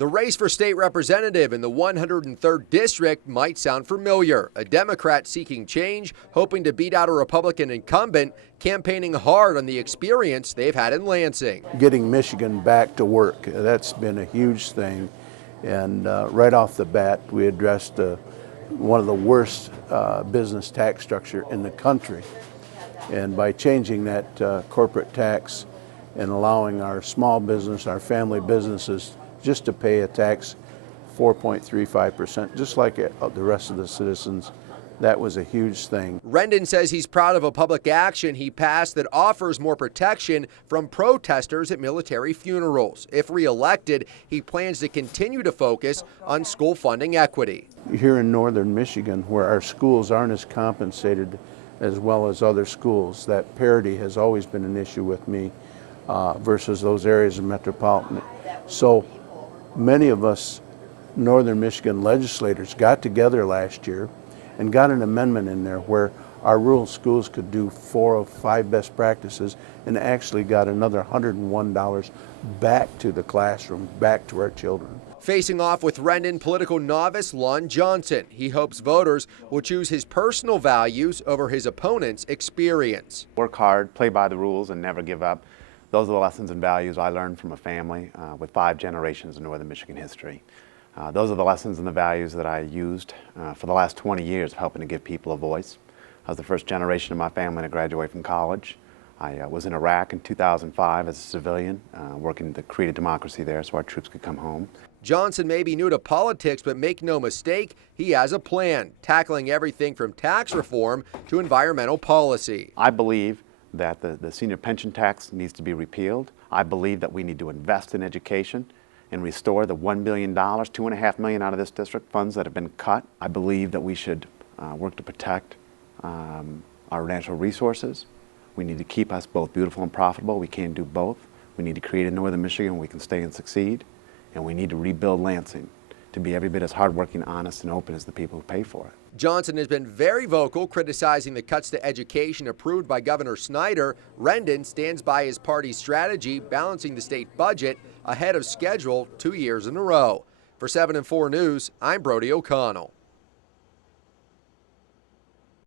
The race for state representative in the 103rd District might sound familiar. A Democrat seeking change, hoping to beat out a Republican incumbent, campaigning hard on the experience they've had in Lansing. Getting Michigan back to work, that's been a huge thing. And right off the bat, we addressed one of the worst business tax structure in the country. And by changing that corporate tax and allowing our small business, our family businesses, just to pay a tax 4.35%, just like the rest of the citizens. That was a huge thing. Rendon says he's proud of a public action he passed that offers more protection from protesters at military funerals. If reelected, he plans to continue to focus on school funding equity. Here in northern Michigan, where our schools aren't as compensated as well as other schools, that parity has always been an issue with me versus those areas of metropolitan. So many of us northern Michigan legislators got together last year and got an amendment in there where our rural schools could do 4 of 5 best practices and actually got another $101 back to the classroom, back to our children. Facing off with Rendon, political novice Lon Johnson. He hopes voters will choose his personal values over his opponent's experience. Work hard, play by the rules, and never give up. Those are the lessons and values I learned from a family with 5 generations of northern Michigan history. Those are the lessons and the values that I used for the last 20 years of helping to give people a voice. I was the first generation of my family to graduate from college. I was in Iraq in 2005 as a civilian, working to create a democracy there so our troops could come home. Johnson may be new to politics, but make no mistake, he has a plan, tackling everything from tax reform to environmental policy. I believe that the senior pension tax needs to be repealed. I believe that we need to invest in education and restore the $1 billion, $2.5 million out of this district funds that have been cut. I believe that we should work to protect our natural resources. We need to keep us both beautiful and profitable. We can't do both. We need to create a northern Michigan where we can stay and succeed. And we need to rebuild Lansing to be every bit as hardworking, honest, and open as the people who pay for it. Johnson has been very vocal, criticizing the cuts to education approved by Governor Snyder. Rendon stands by his party's strategy, balancing the state budget ahead of schedule 2 years in a row. For 7 and 4 News, I'm Brody O'Connell.